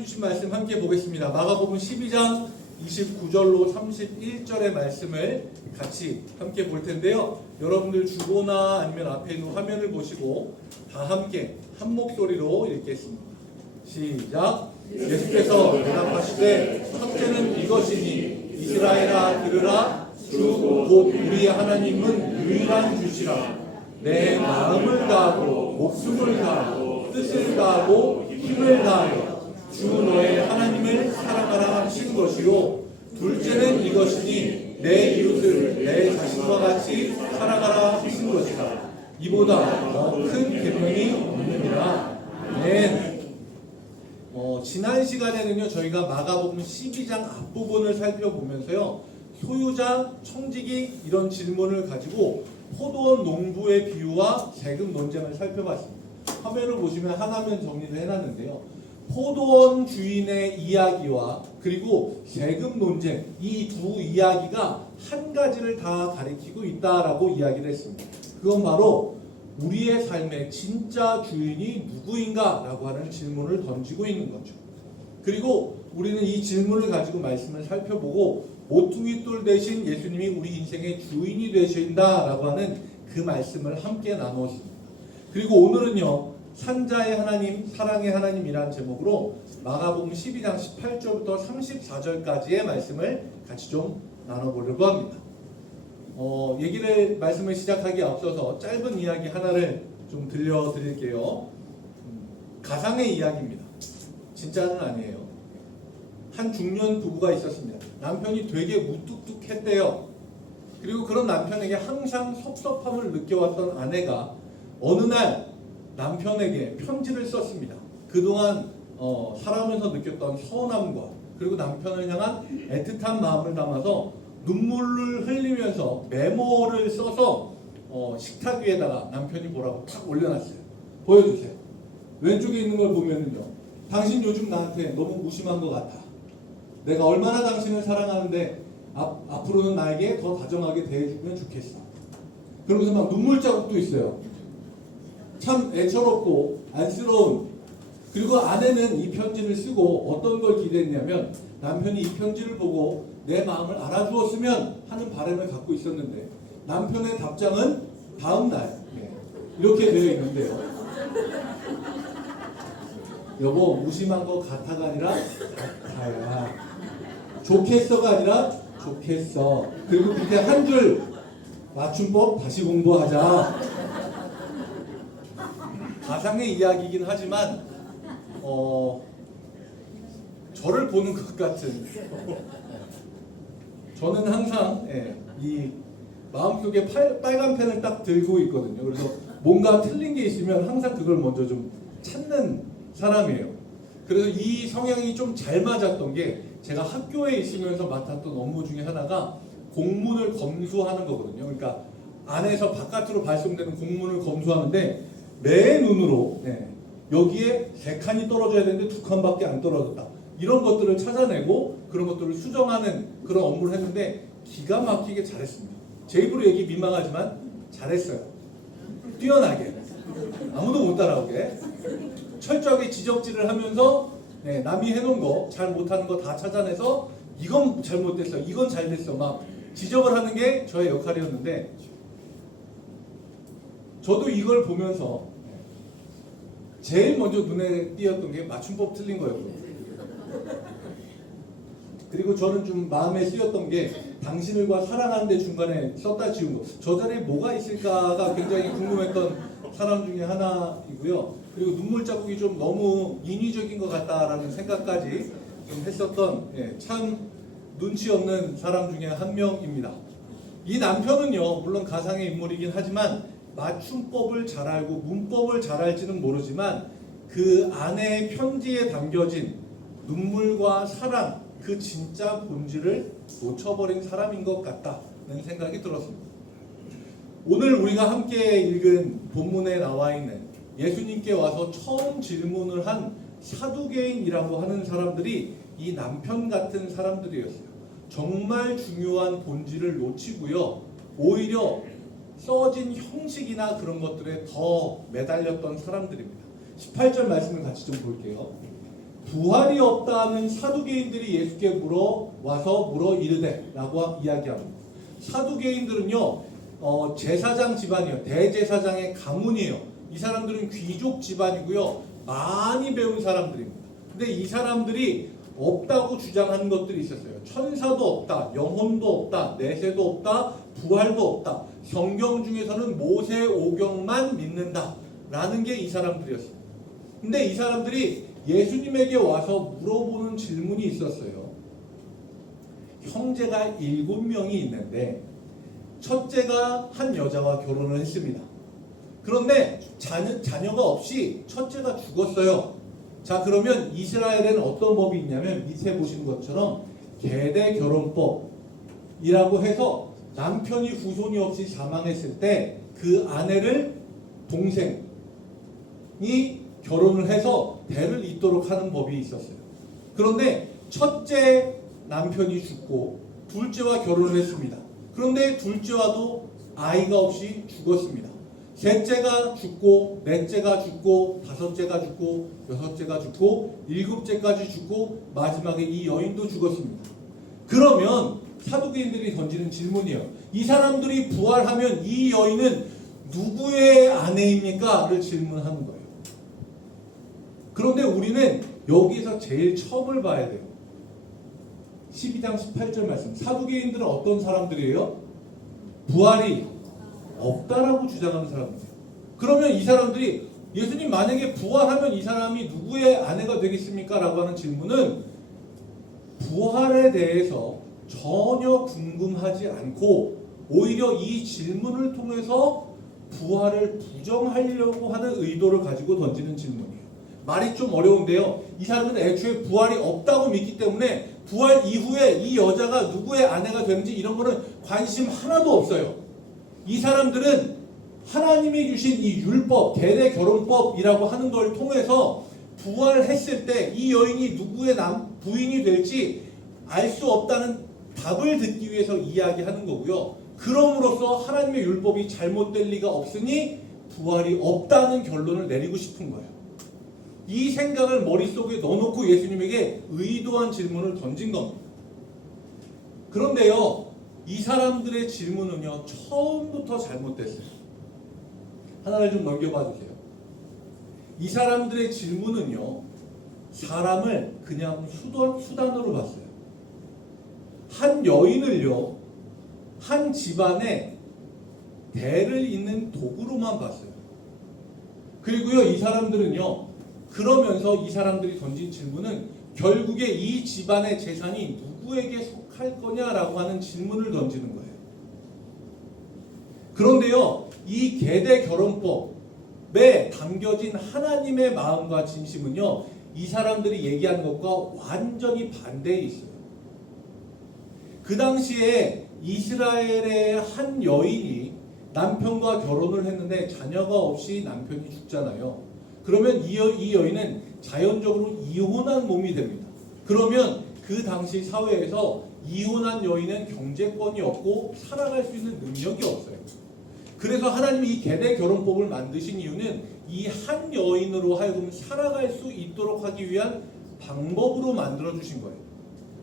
주신 말씀 함께 보겠습니다. 마가복음 12장 29절로 31절의 말씀을 같이 함께 볼 텐데요. 여러분들 주보나 아니면 앞에 있는 화면을 보시고 다 함께 한 목소리로 읽겠습니다. 시작. 예수께서 대답하시되 첫째는 이것이니 이스라엘아 들으라. 주 곧 우리 하나님은 유일한 주시라. 내 마음을 다하고 목숨을 다하고 뜻을 다하고 힘을 다하여 주 너의 하나님을 사랑하라 하신 것이요. 둘째는 이것이니 내 이웃을 내 자신과 같이 사랑하라 하신 것이라. 이보다 더 큰 계명이 없느니라. 아멘. 지난 시간에는요 저희가 마가복음 12장 앞부분을 살펴보면서요 소유자, 청지기 이런 질문을 가지고 포도원 농부의 비유와 세금 논쟁을 살펴봤습니다. 화면을 보시면 하나면 정리를 해놨는데요. 포도원 주인의 이야기와 그리고 세금 논쟁 이 두 이야기가 한 가지를 다 가리키고 있다라고 이야기를 했습니다. 그건 바로 우리의 삶의 진짜 주인이 누구인가 라고 하는 질문을 던지고 있는 거죠. 그리고 우리는 이 질문을 가지고 말씀을 살펴보고 모퉁이 돌 대신 예수님이 우리 인생의 주인이 되신다라고 하는 그 말씀을 함께 나누었습니다. 그리고 오늘은요 산자의 하나님, 사랑의 하나님이라는 제목으로 마가복음 12장 18절부터 34절까지의 말씀을 같이 좀 나눠보려고 합니다. 말씀을 시작하기에 앞서서 짧은 이야기 하나를 좀 들려드릴게요. 가상의 이야기입니다. 진짜는 아니에요. 한 중년 부부가 있었습니다. 남편이 되게 무뚝뚝했대요. 그리고 그런 남편에게 항상 섭섭함을 느껴왔던 아내가 어느 날 남편에게 편지를 썼습니다. 그동안 살아오면서 느꼈던 서운함과 그리고 남편을 향한 애틋한 마음을 담아서 눈물을 흘리면서 메모를 써서 식탁 위에다가 남편이 보라고 탁 올려놨어요. 보여주세요. 왼쪽에 있는 걸 보면은요. 당신 요즘 나한테 너무 무심한 것 같아. 내가 얼마나 당신을 사랑하는데 앞으로는 나에게 더 다정하게 대해주면 좋겠어. 그러면서 막 눈물 자국도 있어요. 참 애처롭고 안쓰러운. 그리고 아내는 이 편지를 쓰고 어떤 걸 기대했냐면 남편이 이 편지를 보고 내 마음을 알아주었으면 하는 바람을 갖고 있었는데 남편의 답장은 다음 날 이렇게 되어 있는데요. 여보 무심한 거 같아가 아니라 같아야. 좋겠어가 아니라 좋겠어. 그리고 그때 한 줄 맞춤법 다시 공부하자. 가상의 이야기이긴 하지만 저를 보는 것 같은 저는 항상 이 마음속에 빨간 펜을 딱 들고 있거든요. 그래서 뭔가 틀린 게 있으면 항상 그걸 먼저 좀 찾는 사람이에요. 그래서 이 성향이 좀 잘 맞았던 게 제가 학교에 있으면서 맡았던 업무 중에 하나가 공문을 검수하는 거거든요. 그러니까 안에서 바깥으로 발송되는 공문을 검수하는데 매 눈으로 여기에 3칸이 떨어져야 되는데 2칸밖에 안 떨어졌다. 이런 것들을 찾아내고 그런 것들을 수정하는 그런 업무를 했는데 기가 막히게 잘했습니다. 제 입으로 얘기 민망하지만 잘했어요. 뛰어나게. 아무도 못 따라오게. 철저하게 지적질을 하면서 남이 해놓은 거, 잘 못하는 거 다 찾아내서 이건 잘못됐어, 이건 잘됐어 막 지적을 하는 게 저의 역할이었는데 저도 이걸 보면서 제일 먼저 눈에 띄었던 게 맞춤법 틀린 거였거든요. 그리고 저는 좀 마음에 쓰였던 게 당신을과 사랑하는데 중간에 썼다 지운 거. 저 자리에 뭐가 있을까가 굉장히 궁금했던 사람 중에 하나이고요. 그리고 눈물 자국이 좀 너무 인위적인 것 같다라는 생각까지 좀 했었던 참 눈치 없는 사람 중에 한 명입니다. 이 남편은요 물론 가상의 인물이긴 하지만 맞춤법을 잘 알고 문법을 잘 알지는 모르지만 그 아내의 편지에 담겨진 눈물과 사랑 그 진짜 본질을 놓쳐버린 사람인 것 같다는 생각이 들었습니다. 오늘 우리가 함께 읽은 본문에 나와 있는 예수님께 와서 처음 질문을 한 사두개인이라고 하는 사람들이 이 남편 같은 사람들이었어요. 정말 중요한 본질을 놓치고요. 오히려 써진 형식이나 그런 것들에 더 매달렸던 사람들입니다. 18절 말씀을 같이 좀 볼게요. 부활이 없다는 사두개인들이 예수께 물어 이르되 라고 이야기합니다. 사두개인들은요 제사장 집안이에요. 대제사장의 가문이에요. 이 사람들은 귀족 집안이고요. 많이 배운 사람들입니다. 근데 이 사람들이 없다고 주장하는 것들이 있었어요. 천사도 없다, 영혼도 없다, 내세도 없다, 부활도 없다. 성경 중에서는 모세 오경만 믿는다 라는 게 이 사람들이었어요. 근데 이 사람들이 예수님에게 와서 물어보는 질문이 있었어요. 형제가 7명이 있는데 첫째가 한 여자와 결혼을 했습니다. 그런데 자녀가 없이 첫째가 죽었어요. 자, 그러면 이스라엘에는 어떤 법이 있냐면 밑에 보시는 것처럼 계대 결혼법이라고 해서 남편이 후손이 없이 사망했을 때 그 아내를 동생이 결혼을 해서 대를 잇도록 하는 법이 있었어요. 그런데 첫째 남편이 죽고 둘째와 결혼을 했습니다. 그런데 둘째와도 아이가 없이 죽었습니다. 셋째가 죽고 넷째가 죽고 다섯째가 죽고 여섯째가 죽고 일곱째까지 죽고 마지막에 이 여인도 죽었습니다. 그러면 사두개인들이 던지는 질문이에요. 이 사람들이 부활하면 이 여인은 누구의 아내입니까? 를 질문하는 거예요. 그런데 우리는 여기서 제일 처음을 봐야 돼요. 12장 18절 말씀. 사두개인들은 어떤 사람들이에요? 부활이 없다라고 주장하는 사람들이에요. 그러면 이 사람들이 예수님 만약에 부활하면 이 사람이 누구의 아내가 되겠습니까? 라고 하는 질문은 부활에 대해서 전혀 궁금하지 않고 오히려 이 질문을 통해서 부활을 부정하려고 하는 의도를 가지고 던지는 질문이에요. 말이 좀 어려운데요. 이 사람은 애초에 부활이 없다고 믿기 때문에 부활 이후에 이 여자가 누구의 아내가 되는지 이런 거는 관심 하나도 없어요. 이 사람들은 하나님이 주신 이 율법, 계대 결혼법이라고 하는 걸 통해서 부활했을 때 이 여인이 누구의 부인이 될지 알 수 없다는 답을 듣기 위해서 이야기하는 거고요. 그럼으로써 하나님의 율법이 잘못될 리가 없으니 부활이 없다는 결론을 내리고 싶은 거예요. 이 생각을 머릿속에 넣어놓고 예수님에게 의도한 질문을 던진 겁니다. 그런데요, 이 사람들의 질문은요, 처음부터 잘못됐어요. 하나를 좀 넘겨봐 주세요. 이 사람들의 질문은요, 사람을 그냥 수단으로 봤어요. 한 여인을요, 한 집안에 대를 잇는 도구로만 봤어요. 그리고요, 이 사람들은요, 그러면서 이 사람들이 던진 질문은 결국에 이 집안의 재산이 누구에게 속할 거냐라고 하는 질문을 던지는 거예요. 그런데요, 이 계대 결혼법에 담겨진 하나님의 마음과 진심은요, 이 사람들이 얘기하는 것과 완전히 반대에 있어요. 그 당시에 이스라엘의 한 여인이 남편과 결혼을 했는데 자녀가 없이 남편이 죽잖아요. 그러면 이 여인은 자연적으로 이혼한 몸이 됩니다. 그러면 그 당시 사회에서 이혼한 여인은 경제권이 없고 살아갈 수 있는 능력이 없어요. 그래서 하나님이 이 계대 결혼법을 만드신 이유는 이 한 여인으로 하여금 살아갈 수 있도록 하기 위한 방법으로 만들어 주신 거예요.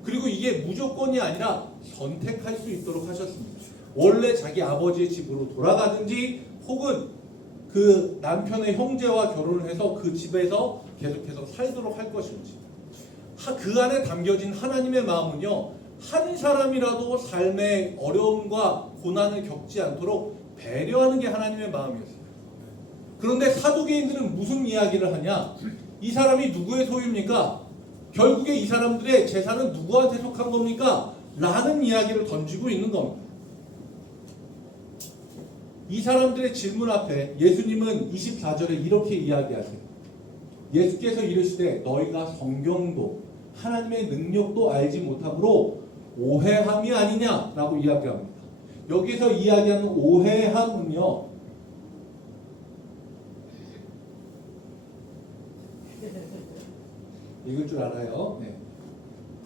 그리고 이게 무조건이 아니라 선택할 수 있도록 하셨습니다. 원래 자기 아버지의 집으로 돌아가든지 혹은 그 남편의 형제와 결혼을 해서 그 집에서 계속해서 살도록 할 것인지, 그 안에 담겨진 하나님의 마음은요, 한 사람이라도 삶의 어려움과 고난을 겪지 않도록 배려하는 게 하나님의 마음이었어요. 그런데 사두개인들은 무슨 이야기를 하냐? 이 사람이 누구의 소유입니까? 결국에 이 사람들의 재산은 누구한테 속한 겁니까? 라는 이야기를 던지고 있는 겁니다. 이 사람들의 질문 앞에 예수님은 24절에 이렇게 이야기하세요. 예수께서 이르시되 너희가 성경도 하나님의 능력도 알지 못함으로 오해함이 아니냐라고 이야기합니다. 여기서 이야기하는 오해함은요, 읽을 줄 알아요. 네.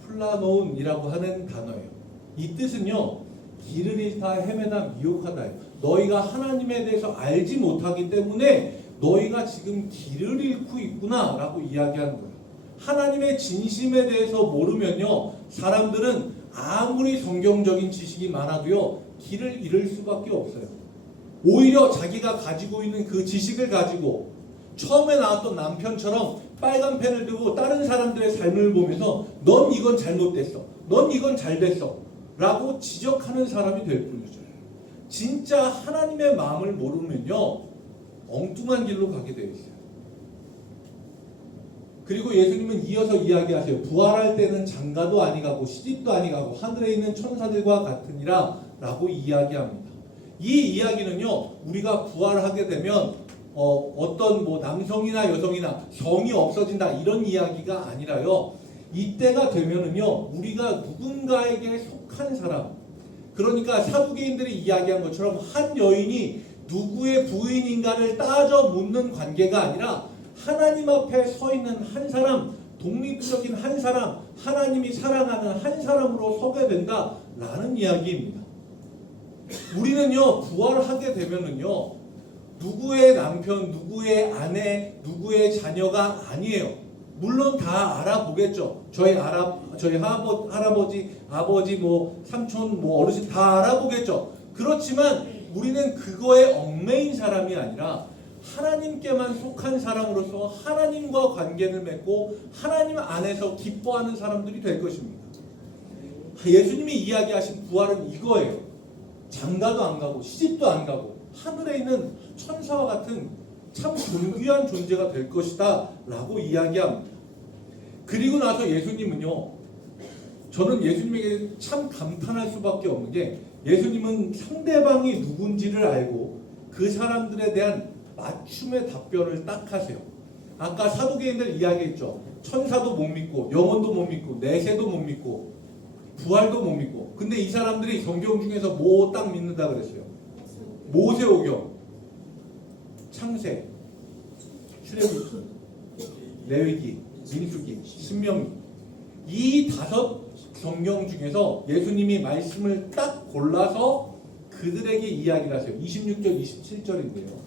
플라노운이라고 하는 단어예요. 이 뜻은요, 길을 잃다 헤매다 미혹하다. 너희가 하나님에 대해서 알지 못하기 때문에 너희가 지금 길을 잃고 있구나 라고 이야기하는 거예요. 하나님의 진심에 대해서 모르면요, 사람들은 아무리 성경적인 지식이 많아도요, 길을 잃을 수밖에 없어요. 오히려 자기가 가지고 있는 그 지식을 가지고 처음에 나왔던 남편처럼 빨간 펜을 들고 다른 사람들의 삶을 보면서 넌 이건 잘못됐어, 넌 이건 잘됐어 라고 지적하는 사람이 될 뿐이죠. 진짜 하나님의 마음을 모르면요, 엉뚱한 길로 가게 되어 있어요. 그리고 예수님은 이어서 이야기하세요. 부활할 때는 장가도 아니가고 시집도 아니가고 하늘에 있는 천사들과 같으니라 라고 이야기합니다. 이 이야기는요, 우리가 부활하게 되면 어떤 뭐 남성이나 여성이나 성이 없어진다 이런 이야기가 아니라요, 이때가 되면은요, 우리가 누군가에게 속한 사람, 그러니까 사두개인들이 이야기한 것처럼 한 여인이 누구의 부인인가를 따져 묻는 관계가 아니라 하나님 앞에 서 있는 한 사람, 독립적인 한 사람, 하나님이 사랑하는 한 사람으로 서게 된다라는 이야기입니다. 우리는요, 부활하게 되면은요, 누구의 남편, 누구의 아내, 누구의 자녀가 아니에요. 물론 다 알아보겠죠. 저희 할아버지, 아버지, 뭐 삼촌, 뭐 어르신 다 알아보겠죠. 그렇지만 우리는 그거에 얽매인 사람이 아니라 하나님께만 속한 사람으로서 하나님과 관계를 맺고 하나님 안에서 기뻐하는 사람들이 될 것입니다. 예수님이 이야기하신 부활은 이거예요. 장가도 안 가고 시집도 안 가고 하늘에 있는 천사와 같은 참 존귀한 존재가 될 것이다 라고 이야기합니다. 그리고 나서 예수님은요, 저는 예수님에게 참 감탄할 수밖에 없는 게, 예수님은 상대방이 누군지를 알고 그 사람들에 대한 맞춤의 답변을 딱 하세요. 아까 사두개인들 이야기했죠. 천사도 못 믿고 영혼도 못 믿고 내세도 못 믿고 부활도 못 믿고. 근데 이 사람들이 성경 중에서 뭐 딱 믿는다 그랬어요? 모세오경, 창세, 출애굽기, 레위기, 민수기, 신명기, 이 5 성경 중에서 예수님이 말씀을 딱 골라서 그들에게 이야기를 하세요. 26절, 27절인데요.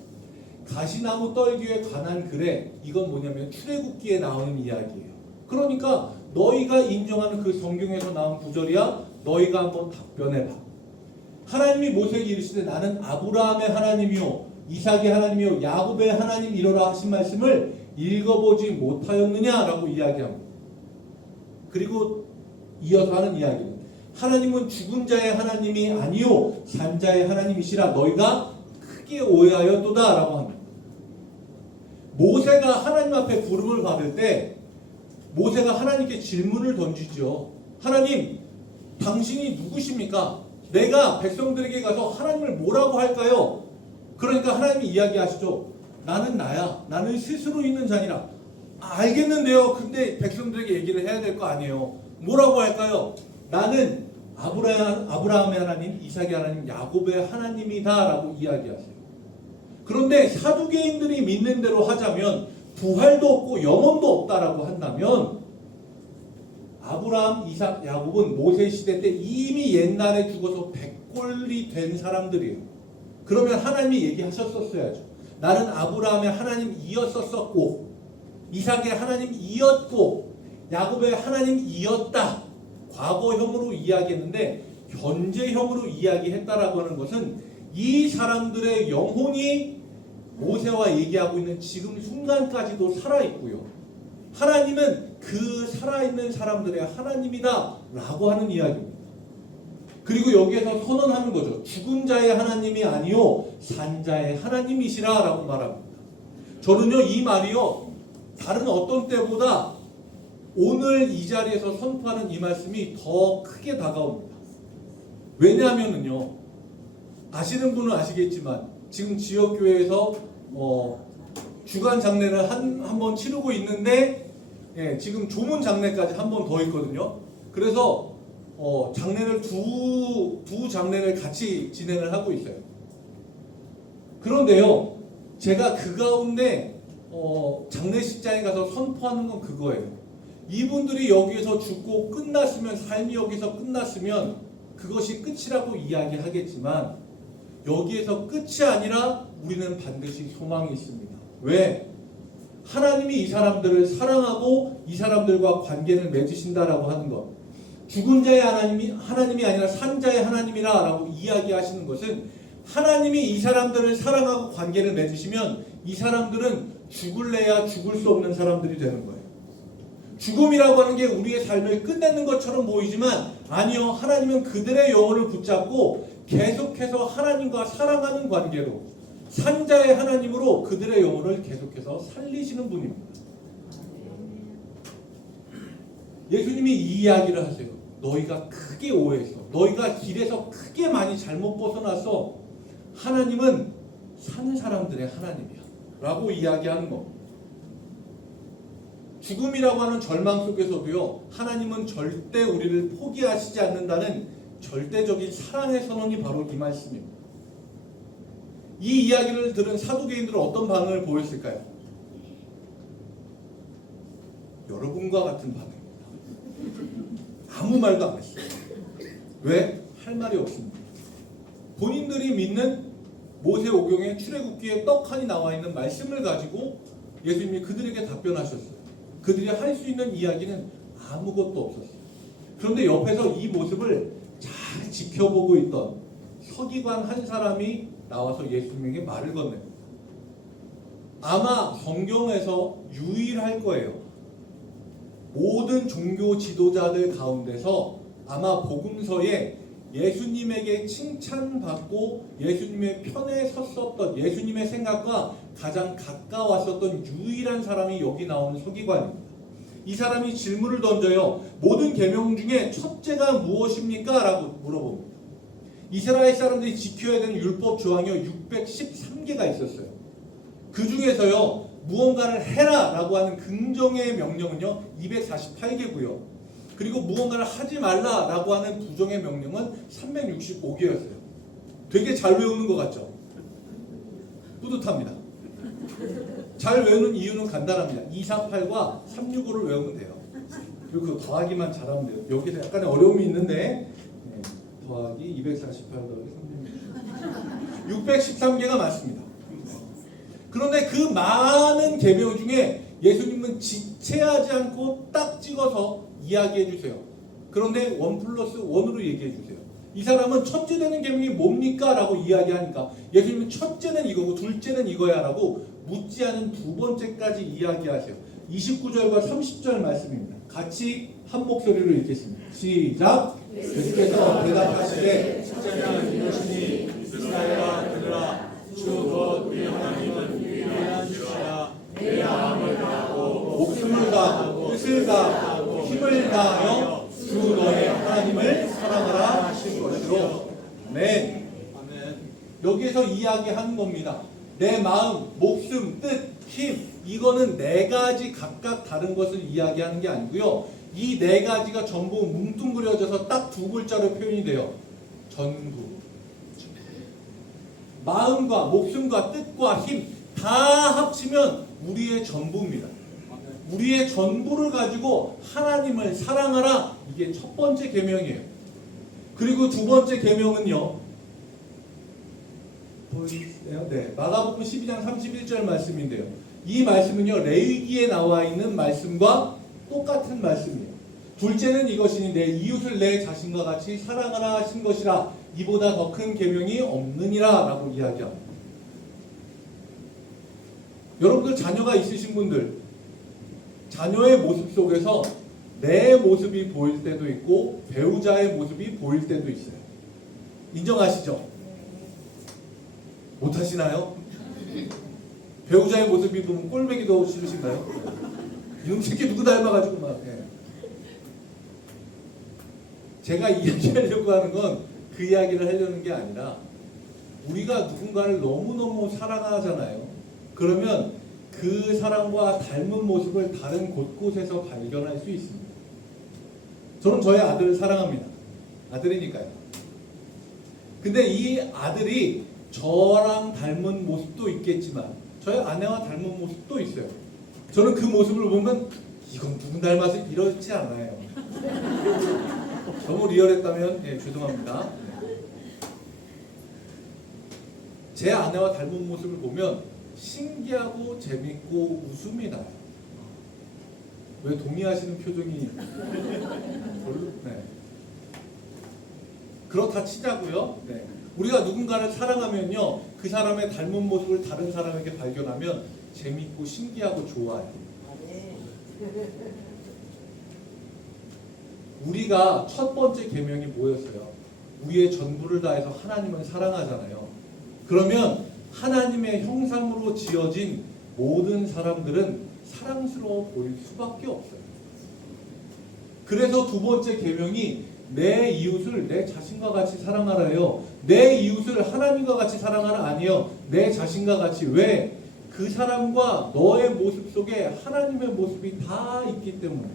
가시나무 떨기에 관한 글에, 이건 뭐냐면 출애굽기에 나오는 이야기예요. 그러니까 너희가 인정하는 그 성경에서 나온 구절이야. 너희가 한번 답변해봐. 하나님이 모세에게 이르시되 나는 아브라함의 하나님이요 이삭의 하나님이요 야곱의 하나님이로라 하신 말씀을 읽어보지 못하였느냐라고 이야기합니다. 그리고 이어서 하는 이야기는, 하나님은 죽은 자의 하나님이 아니요 산 자의 하나님이시라 너희가 크게 오해하였도다 라고 합니다. 모세가 하나님 앞에 부름을 받을 때 모세가 하나님께 질문을 던지죠. 하나님, 당신이 누구십니까? 내가 백성들에게 가서 하나님을 뭐라고 할까요? 그러니까 하나님이 이야기하시죠. 나는 나야. 나는 스스로 있는 자니라. 알겠는데요. 근데 백성들에게 얘기를 해야 될 거 아니에요. 뭐라고 할까요? 나는 아브라함의 하나님, 이삭의 하나님, 야곱의 하나님이다 라고 이야기하세요. 그런데 사두개인들이 믿는 대로 하자면 부활도 없고 영혼도 없다라고 한다면, 아브라함, 이삭, 야곱은 모세 시대 때 이미 옛날에 죽어서 백골이 된 사람들이에요. 그러면 하나님이 얘기하셨었어야죠. 나는 아브라함의 하나님이었었고 이삭의 하나님이었고 야곱의 하나님이었다. 과거형으로 이야기했는데 현재형으로 이야기했다라고 하는 것은 이 사람들의 영혼이 모세와 얘기하고 있는 지금 순간까지도 살아있고요. 하나님은 그 살아있는 사람들의 하나님이다 라고 하는 이야기입니다. 그리고 여기에서 선언하는 거죠. 죽은 자의 하나님이 아니요 산 자의 하나님이시라 라고 말합니다. 저는요 이 말이요 다른 어떤 때보다 오늘 이 자리에서 선포하는 이 말씀이 더 크게 다가옵니다. 왜냐하면요, 아시는 분은 아시겠지만 지금 지역교회에서 주간 장례를 한 번 치르고 있는데, 지금 조문 장례까지 한 번 더 있거든요. 그래서 장례를 두 장례를 같이 진행을 하고 있어요. 그런데요, 제가 그 가운데 장례식장에 가서 선포하는 건 그거예요. 이분들이 여기에서 죽고 끝났으면, 삶이 여기서 끝났으면 그것이 끝이라고 이야기하겠지만 여기에서 끝이 아니라 우리는 반드시 소망이 있습니다. 왜? 하나님이 이 사람들을 사랑하고 이 사람들과 관계를 맺으신다라고 하는 것. 죽은 자의 하나님이 아니라 산 자의 하나님이라라고 이야기하시는 것은 하나님이 이 사람들을 사랑하고 관계를 맺으시면 이 사람들은 죽을래야 죽을 수 없는 사람들이 되는 거예요. 죽음이라고 하는 게 우리의 삶을 끝내는 것처럼 보이지만 아니요. 하나님은 그들의 영혼을 붙잡고 계속해서 하나님과 사랑하는 관계로 산자의 하나님으로 그들의 영혼을 계속해서 살리시는 분입니다. 예수님이 이 이야기를 하세요. 너희가 크게 오해했어. 너희가 길에서 크게 많이 잘못 벗어나서 하나님은 산 사람들의 하나님이야 라고 이야기하는 겁니다. 죽음이라고 하는 절망 속에서도요, 하나님은 절대 우리를 포기하시지 않는다는 절대적인 사랑의 선언이 바로 이 말씀입니다. 이 이야기를 들은 사두개인들은 어떤 반응을 보였을까요? 여러분과 같은 반응입니다. 아무 말도 안 했어요. 왜? 할 말이 없습니다. 본인들이 믿는 모세오경의 출애굽기에 떡하니 나와 있는 말씀을 가지고 예수님이 그들에게 답변하셨어요. 그들이 할 수 있는 이야기는 아무것도 없었어요. 그런데 옆에서 이 모습을 잘 지켜보고 있던 서기관 한 사람이 나와서 예수님에게 말을 건넵니다. 아마 성경에서 유일할 거예요. 모든 종교 지도자들 가운데서 아마 복음서에 예수님에게 칭찬받고 예수님의 편에 섰었던 예수님의 생각과 가장 가까웠었던 유일한 사람이 여기 나오는 서기관입니다. 이 사람이 질문을 던져요. 모든 계명 중에 첫째가 무엇입니까? 라고 물어봅니다. 이스라엘 사람들이 지켜야 되는 율법 조항이 613개가 있었어요. 그 중에서요, 무언가를 해라 라고 하는 긍정의 명령은요 248개고요. 그리고 무언가를 하지 말라 라고 하는 부정의 명령은 365개였어요. 되게 잘 외우는 것 같죠? 뿌듯합니다. 잘 외우는 이유는 간단합니다. 248과 365를 외우면 돼요. 그리고 그 더하기만 잘하면 돼요. 여기서 약간의 어려움이 있는데 더하기 248 더하기 613개가 맞습니다. 그런데 그 많은 계명 중에 예수님은 지체하지 않고 딱 찍어서 이야기해 주세요. 그런데 1+1으로 얘기해 주세요. 이 사람은 첫째 되는 계명이 뭡니까? 라고 이야기하니까 예수님은 첫째는 이거고 둘째는 이거야 라고 묻지 않은 두 번째까지 이야기하세요. 29절과 30절 말씀입니다. 같이 한 목소리로 읽겠습니다. 시작! 예수께서 대답하시되 첫째는 이것이니 이스라엘아 들으라. 주 곧 우리 하나님은 유일한 주시라. 내 마음을 다하고 목숨을 다하고 뜻을 다하고 힘을 다하여 주 너의 하나님을 사랑하라 하신 것으로. 아멘. 여기에서 이야기하는 겁니다. 내 마음, 목숨, 뜻, 힘, 이거는 네 가지 각각 다른 것을 이야기하는 게 아니고요. 이 네 가지가 전부 뭉뚱그려져서 딱 두 글자로 표현이 돼요. 전부. 마음과 목숨과 뜻과 힘 다 합치면 우리의 전부입니다. 우리의 전부를 가지고 하나님을 사랑하라. 이게 첫 번째 계명이에요. 그리고 두 번째 계명은요. 네, 마가복음 12장 31절 말씀인데요. 이 말씀은요, 레위기에 나와 있는 말씀과 똑같은 말씀이에요. 둘째는 이것이니 내 이웃을 내 자신과 같이 사랑하라 하신 것이라. 이보다 더 큰 계명이 없느니라 라고 이야기합니다. 여러분들 자녀가 있으신 분들, 자녀의 모습 속에서 내 모습이 보일 때도 있고 배우자의 모습이 보일 때도 있어요. 인정하시죠? 못하시나요? 배우자의 모습이 보면 꼴배기도 싫으신가요? 이놈 새끼 누구 닮아가지고 막. 제가 이야기하려고 하는 건 그 이야기를 하려는 게 아니라 우리가 누군가를 너무너무 사랑하잖아요. 그러면 그 사람과 닮은 모습을 다른 곳곳에서 발견할 수 있습니다. 저는 저의 아들을 사랑합니다. 아들이니까요. 근데 이 아들이 저랑 닮은 모습도 있겠지만 저의 아내와 닮은 모습도 있어요. 저는 그 모습을 보면 이건 누군 닮아서 이러지 않아요. 너무 리얼했다면 죄송합니다. 제 아내와 닮은 모습을 보면 신기하고 재밌고 웃음이 나요. 왜 동의하시는 표정이 별로? 네. 그렇다 치자고요. 네. 우리가 누군가를 사랑하면요, 그 사람의 닮은 모습을 다른 사람에게 발견하면 재밌고 신기하고 좋아요. 우리가 첫 번째 계명이 뭐였어요? 우리의 전부를 다해서 하나님을 사랑하잖아요. 그러면 하나님의 형상으로 지어진 모든 사람들은 사랑스러워 보일 수밖에 없어요. 그래서 두 번째 계명이 내 이웃을 내 자신과 같이 사랑하라요. 내 이웃을 하나님과 같이 하라가 아니에요. 내 자신과 같이. 왜? 그 사람과 너의 모습 속에 하나님의 모습이 다 있기 때문에.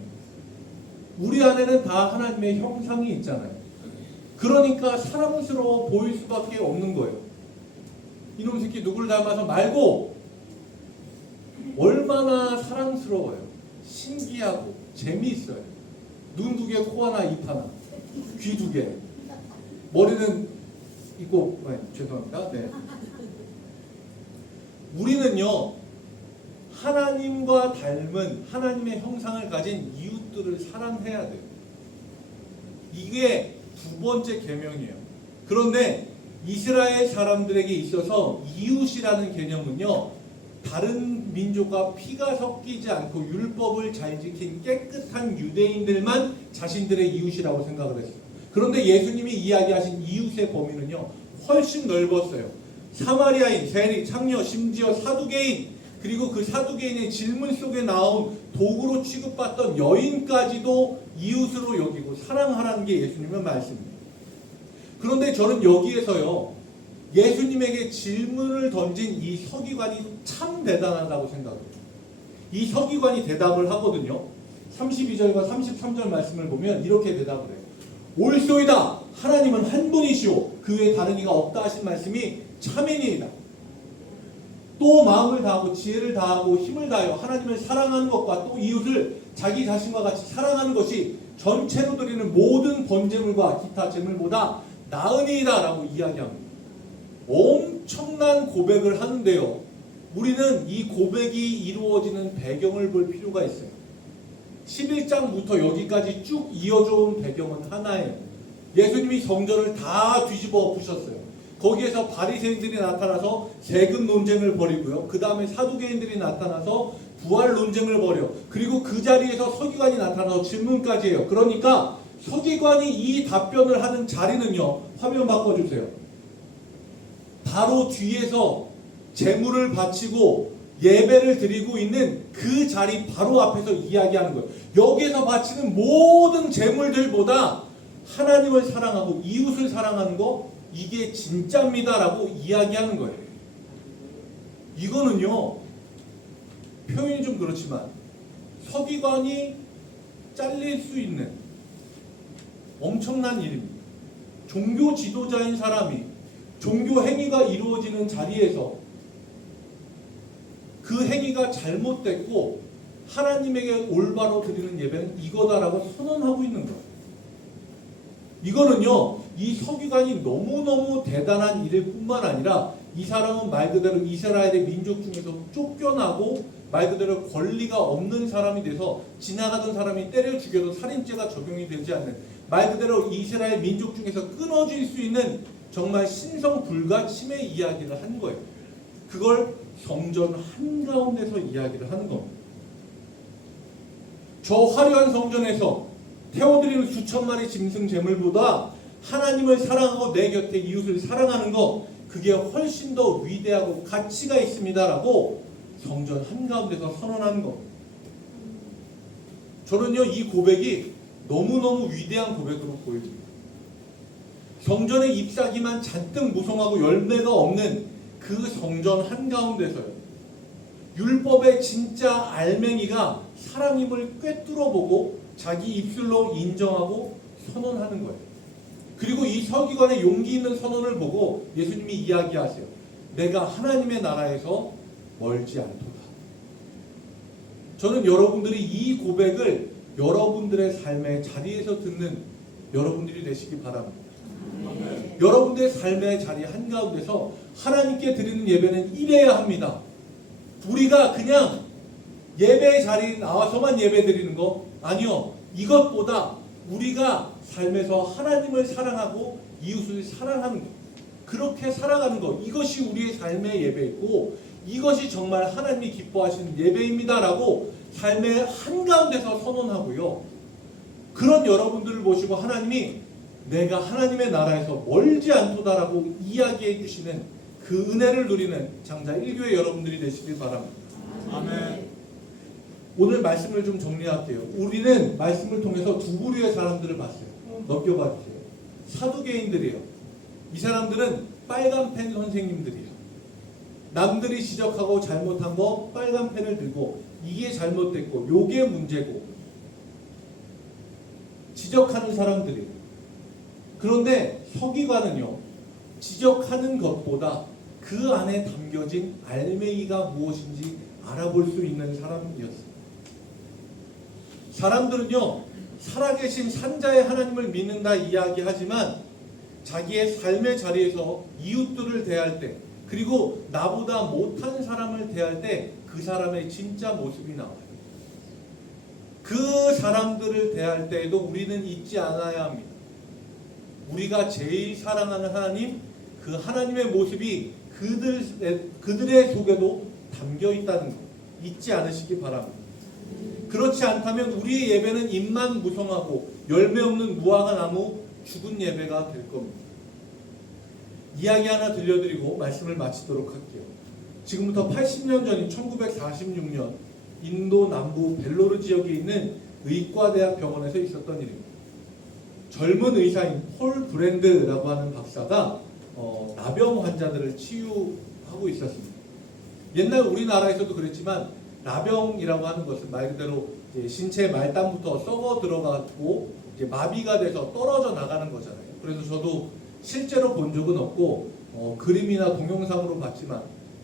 우리 안에는 다 하나님의 형상이 있잖아요. 그러니까 사랑스러워 보일 수밖에 없는 거예요. 이놈 새끼 누구를 닮아서 말고 얼마나 사랑스러워요. 신기하고 재미있어요. 눈 두 개, 코 하나, 입 하나, 귀 두 개, 머리는 있고, 죄송합니다. 네. 우리는요, 하나님과 닮은 하나님의 형상을 가진 이웃들을 사랑해야 돼요. 이게 두 번째 계명이에요. 그런데 이스라엘 사람들에게 있어서 이웃이라는 개념은요, 다른 민족과 피가 섞이지 않고 율법을 잘 지킨 깨끗한 유대인들만 자신들의 이웃이라고 생각을 했어요. 그런데 예수님이 이야기하신 이웃의 범위는요, 훨씬 넓었어요. 사마리아인, 세리, 창녀, 심지어 사두개인, 그리고 그 사두개인의 질문 속에 나온 도구로 취급받던 여인까지도 이웃으로 여기고 사랑하라는 게 예수님의 말씀입니다. 그런데 저는 여기에서요, 예수님에게 질문을 던진 이 서기관이 참 대단하다고 생각해요. 이 서기관이 대답을 하거든요. 32절과 33절 말씀을 보면 이렇게 대답을 해요. 옳소이다. 하나님은 한 분이시오. 그 외에 다른 이가 없다 하신 말씀이 참이니이다. 또 마음을 다하고 지혜를 다하고 힘을 다하여 하나님을 사랑하는 것과 또 이웃을 자기 자신과 같이 사랑하는 것이 전체로 드리는 모든 번제물과 기타 제물보다 나으니이다 라고 이야기합니다. 엄청난 고백을 하는데요, 우리는 이 고백이 이루어지는 배경을 볼 필요가 있어요. 11장부터 여기까지 쭉 이어져 온 배경은 하나예요. 예수님이 성전을 다 뒤집어 엎으셨어요. 거기에서 바리새인들이 나타나서 세금 논쟁을 벌이고요. 그 다음에 사두개인들이 나타나서 부활 논쟁을 벌여. 그리고 그 자리에서 서기관이 나타나서 질문까지 해요. 그러니까 서기관이 이 답변을 하는 자리는요, 화면 바꿔주세요. 바로 뒤에서 제물을 바치고 예배를 드리고 있는 그 자리 바로 앞에서 이야기하는 거예요. 여기에서 바치는 모든 제물들보다 하나님을 사랑하고 이웃을 사랑하는 거, 이게 진짜입니다라고 이야기하는 거예요. 이거는요, 표현이 좀 그렇지만 서기관이 잘릴 수 있는 엄청난 일입니다. 종교 지도자인 사람이 종교 행위가 이루어지는 자리에서 그 행위가 잘못됐고 하나님에게 올바로 드리는 예배는 이거다라고 선언하고 있는 거예요. 이거는요, 이 서기관이 너무너무 대단한 일일 뿐만 아니라 이 사람은 말 그대로 이스라엘의 민족 중에서 쫓겨나고 말 그대로 권리가 없는 사람이 돼서 지나가던 사람이 때려 죽여도 살인죄가 적용이 되지 않는, 말 그대로 이스라엘 민족 중에서 끊어질 수 있는 정말 신성불가침의 이야기를 한 거예요. 그걸 성전 한가운데서 이야기를 하는 겁니다. 저 화려한 성전에서 태워드리는 수천 마리 짐승 제물보다 하나님을 사랑하고 내 곁에 이웃을 사랑하는 것, 그게 훨씬 더 위대하고 가치가 있습니다라고 성전 한가운데서 선언하는 겁니다. 저는요, 이 고백이 너무너무 위대한 고백으로 보여집니다. 성전에 잎사귀만 잔뜩 무성하고 열매가 없는 그 성전 한가운데서요, 율법의 진짜 알맹이가 사랑임을 꿰뚫어보고 자기 입술로 인정하고 선언하는 거예요. 그리고 이 서기관의 용기 있는 선언을 보고 예수님이 이야기하세요. 내가 하나님의 나라에서 멀지 않도다. 저는 여러분들이 이 고백을 여러분들의 삶의 자리에서 듣는 여러분들이 되시기 바랍니다. 여러분들의 삶의 자리 한가운데서 하나님께 드리는 예배는 이래야 합니다. 우리가 그냥 예배 자리에 나와서만 예배 드리는 거 아니요. 이것보다 우리가 삶에서 하나님을 사랑하고 이웃을 사랑하는 것, 그렇게 살아가는 것, 이것이 우리의 삶의 예배이고 이것이 정말 하나님이 기뻐하시는 예배입니다라고 삶의 한가운데서 선언하고요. 그런 여러분들을 보시고 하나님이 내가 하나님의 나라에서 멀지 않도다라고 이야기해 주시는 그 은혜를 누리는 장자 1교회 여러분들이 되시길 바랍니다. 아멘. 오늘 말씀을 좀 정리할게요. 우리는 말씀을 통해서 두 부류의 사람들을 봤어요. 넘겨봐 주세요. 사두개인들이에요. 이 사람들은 빨간 펜 선생님들이에요. 남들이 지적하고 잘못한 거 빨간 펜을 들고 이게 잘못됐고 요게 문제고 지적하는 사람들이에요. 그런데 서기관은요, 지적하는 것보다 그 안에 담겨진 알맹이가 무엇인지 알아볼 수 있는 사람이었어요. 사람들은요, 살아계신 산자의 하나님을 믿는다 이야기하지만 자기의 삶의 자리에서 이웃들을 대할 때, 그리고 나보다 못한 사람을 대할 때 그 사람의 진짜 모습이 나와요. 그 사람들을 대할 때에도 우리는 잊지 않아야 합니다. 우리가 제일 사랑하는 하나님, 그 하나님의 모습이 그들의 속에도 담겨 있다는 것 잊지 않으시기 바랍니다. 그렇지 않다면 우리의 예배는 입만 무성하고 열매 없는 무화과 나무 죽은 예배가 될 겁니다. 이야기 하나 들려드리고 말씀을 마치도록 할게요. 지금부터 80년 전인 1946년 인도 남부 벨로르 지역에 있는 의과대학 병원에서 있었던 일입니다. 젊은 의사인 폴 브랜드라고 하는 박사가 나병 환자들을 치유하고 있었습니다. 옛날 우리나라에서도 그랬지만 나병이라고 하는 것은 말 그대로 이제 신체 말단부터 썩어 들어가고 이제 마비가 돼서 떨어져 나가는 거잖아요. 그래서 저도 실제로 본 적은 없고 그림이나 동영상으로 봤지만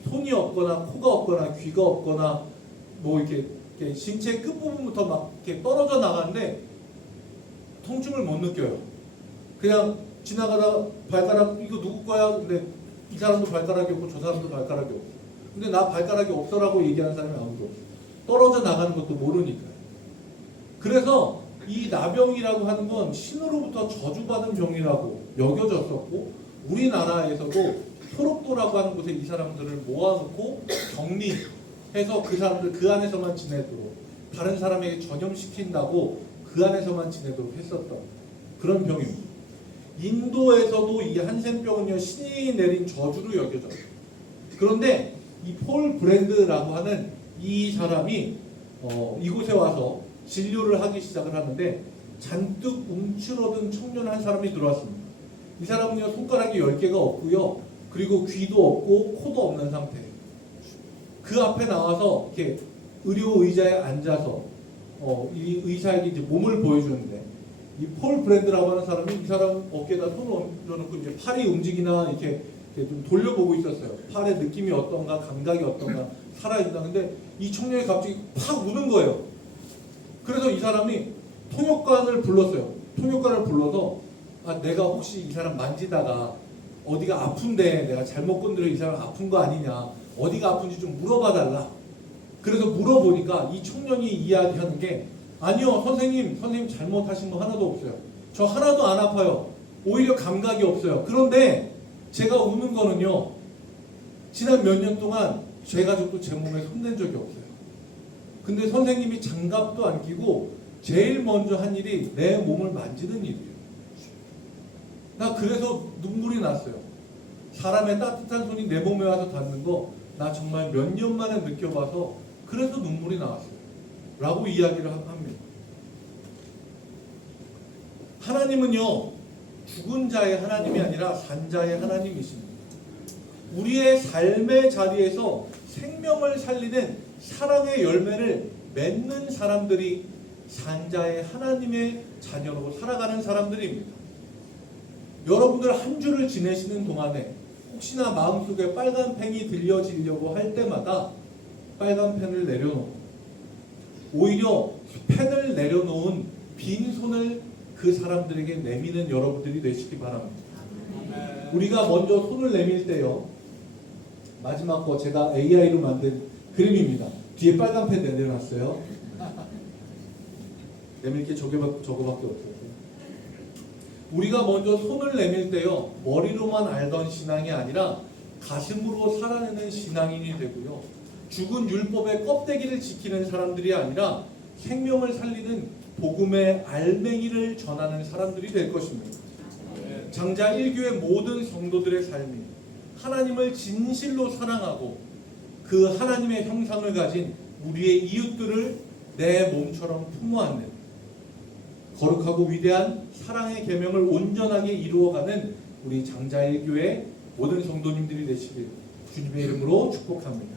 손이 없거나 코가 없거나 귀가 없거나 뭐 이렇게 신체 끝부분부터 막 이렇게 떨어져 나가는데 통증을 못 느껴요. 그냥 지나가다 발가락 이거 누구 거야? 근데 이 사람도 발가락이 없고 저 사람도 발가락이 없어. 근데 나 발가락이 없어라고 얘기하는 사람이 아무도 없어. 떨어져 나가는 것도 모르니까요. 그래서 이 나병이라고 하는 건 신으로부터 저주받은 병이라고 여겨졌었고 우리나라에서도 소록도라고 하는 곳에 이 사람들을 모아놓고 격리해서 그 사람들 그 안에서만 지내도록 다른 사람에게 전염시킨다고 그 안에서만 지내도록 했었던 그런 병입니다. 인도에서도 이 한센병은요 신이 내린 저주로 여겨져요. 그런데 이 폴 브랜드라고 하는 이 사람이 이곳에 와서 진료를 하기 시작을 하는데 잔뜩 움츠러든 청년 한 사람이 들어왔습니다. 이 사람은요 손가락이 10개가 없고요. 그리고 귀도 없고 코도 없는 상태예요. 그 앞에 나와서 이렇게 의료 의자에 앉아서 이 의사에게 이제 몸을 보여주는데 이 폴 브랜드라고 하는 사람이 이 사람 어깨에다 손을 얹어놓고 이제 팔이 움직이나 이렇게 좀 돌려보고 있었어요. 팔의 느낌이 어떤가, 감각이 어떤가, 살아있나. 근데 이 청년이 갑자기 팍 우는 거예요. 그래서 이 사람이 통역관을 불렀어요. 통역관을 불러서 내가 혹시 이 사람 만지다가 어디가 아픈데 내가 잘못 건드려 이 사람 아픈 거 아니냐, 어디가 아픈지 좀 물어봐 달라. 그래서 물어보니까 이 청년이 이야기하는 게 아니요 선생님 잘못하신 거 하나도 없어요. 저 하나도 안 아파요. 오히려 감각이 없어요. 그런데 제가 우는 거는요 지난 몇 년 동안 제 가족도 제 몸에 손댄 적이 없어요. 근데 선생님이 장갑도 안 끼고 제일 먼저 한 일이 내 몸을 만지는 일이에요. 나 그래서 눈물이 났어요. 사람의 따뜻한 손이 내 몸에 와서 닿는 거 나 정말 몇 년 만에 느껴봐서 그래서 눈물이 나왔어요. 라고 이야기를 합니다. 하나님은요 죽은 자의 하나님이 아니라 산 자의 하나님이십니다. 우리의 삶의 자리에서 생명을 살리는 사랑의 열매를 맺는 사람들이 산 자의 하나님의 자녀로 살아가는 사람들입니다. 여러분들 한 주를 지내시는 동안에 혹시나 마음속에 빨간 펜이 들려지려고 할 때마다 빨간 펜을 내려놓고 오히려 펜을 내려놓은 빈손을 그 사람들에게 내미는 여러분들이 되시기 바랍니다. 우리가 먼저 손을 내밀 때요 마지막 거 제가 AI로 만든 그림입니다. 뒤에 빨간 펜 내려놨어요. 내밀 게 저거밖에 없어요. 우리가 먼저 손을 내밀 때요, 머리로만 알던 신앙이 아니라 가슴으로 살아내는 신앙인이 되고요, 죽은 율법의 껍데기를 지키는 사람들이 아니라 생명을 살리는 복음의 알맹이를 전하는 사람들이 될 것입니다. 장자 1교의 모든 성도들의 삶이 하나님을 진실로 사랑하고 그 하나님의 형상을 가진 우리의 이웃들을 내 몸처럼 품어안는 거룩하고 위대한 사랑의 계명을 온전하게 이루어가는 우리 장자 1교의 모든 성도님들이 되시길 주님의 이름으로 축복합니다.